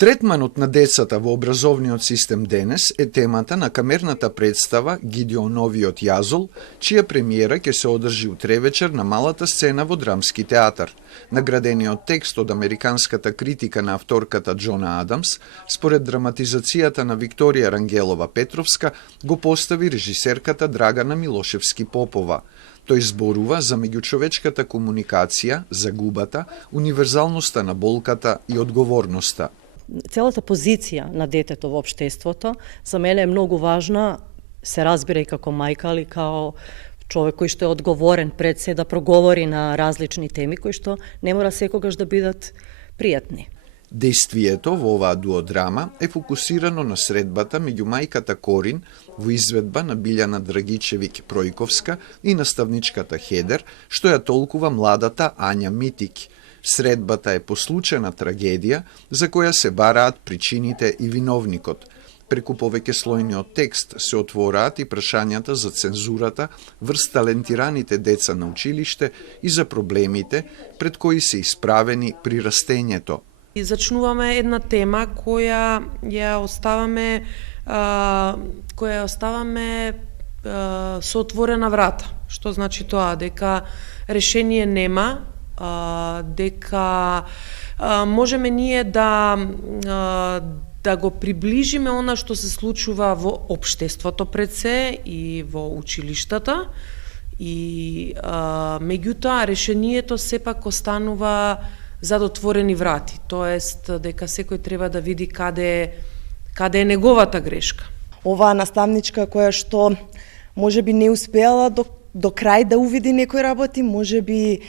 Третманот на децата во образовниот систем денес е темата на камерната представа Гидеоновиот јазол, чија премиера ќе се одржи утре вечер на малата сцена во Драмски театар. Наградениот текст од американската критика на авторката Джона Адамс, според драматизацијата на Викторија Рангелова Петровска, го постави режисерката Драгана Милошевски Попова. Тој зборува за меѓучовечката комуникација, загубата, универзалноста на болката и одговорноста. Целата позиција на детето во општеството за мене е многу важна, се разбира и како мајка, али као човек кој што е одговорен пред се да проговори на различни теми кои што не мора секогаш да бидат пријатни. Дејствието во оваа дуодрама е фокусирано на средбата меѓу мајката Корин во изведба на Билјана Драгичевиќ Пројковска и наставничката Хедер, што ја толкува младата Ања Митик. Средбата е послучена трагедија за која се бараат причините и виновникот. Преку повеќе слојниот текст се отвораат и прашањата за цензурата врз талентираните деца на училиште и за проблемите пред кои се исправени при растењето. И зачнуваме една тема која ја оставаме со отворена врата. Што значи тоа? Дека решение нема, дека можеме ние да го приближиме она што се случува во општеството пред се и во училиштата, и меѓутоа решението сепак останува зад отворени врати, тоест дека секој треба да види каде е неговата грешка. Оваа наставничка која што можеби не успеала до крај да увиди некои работи, можеби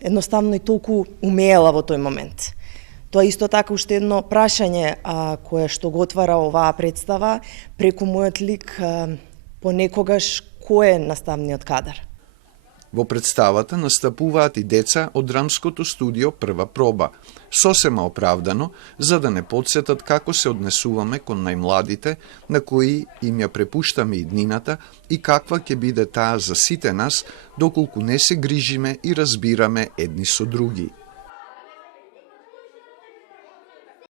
едноставно и толку умеела во тој момент. Тоа исто така уште едно прашање кое што го отвара оваа представа преку мојот лик, понекогаш кој е наставниот кадар. Во представата настапуваат и деца од драмското студио Прва проба, сосема оправдано, за да не подсетат како се однесуваме кон најмладите, на кои им ја препуштаме иднината и каква ќе биде таа за сите нас, доколку не се грижиме и разбираме едни со други.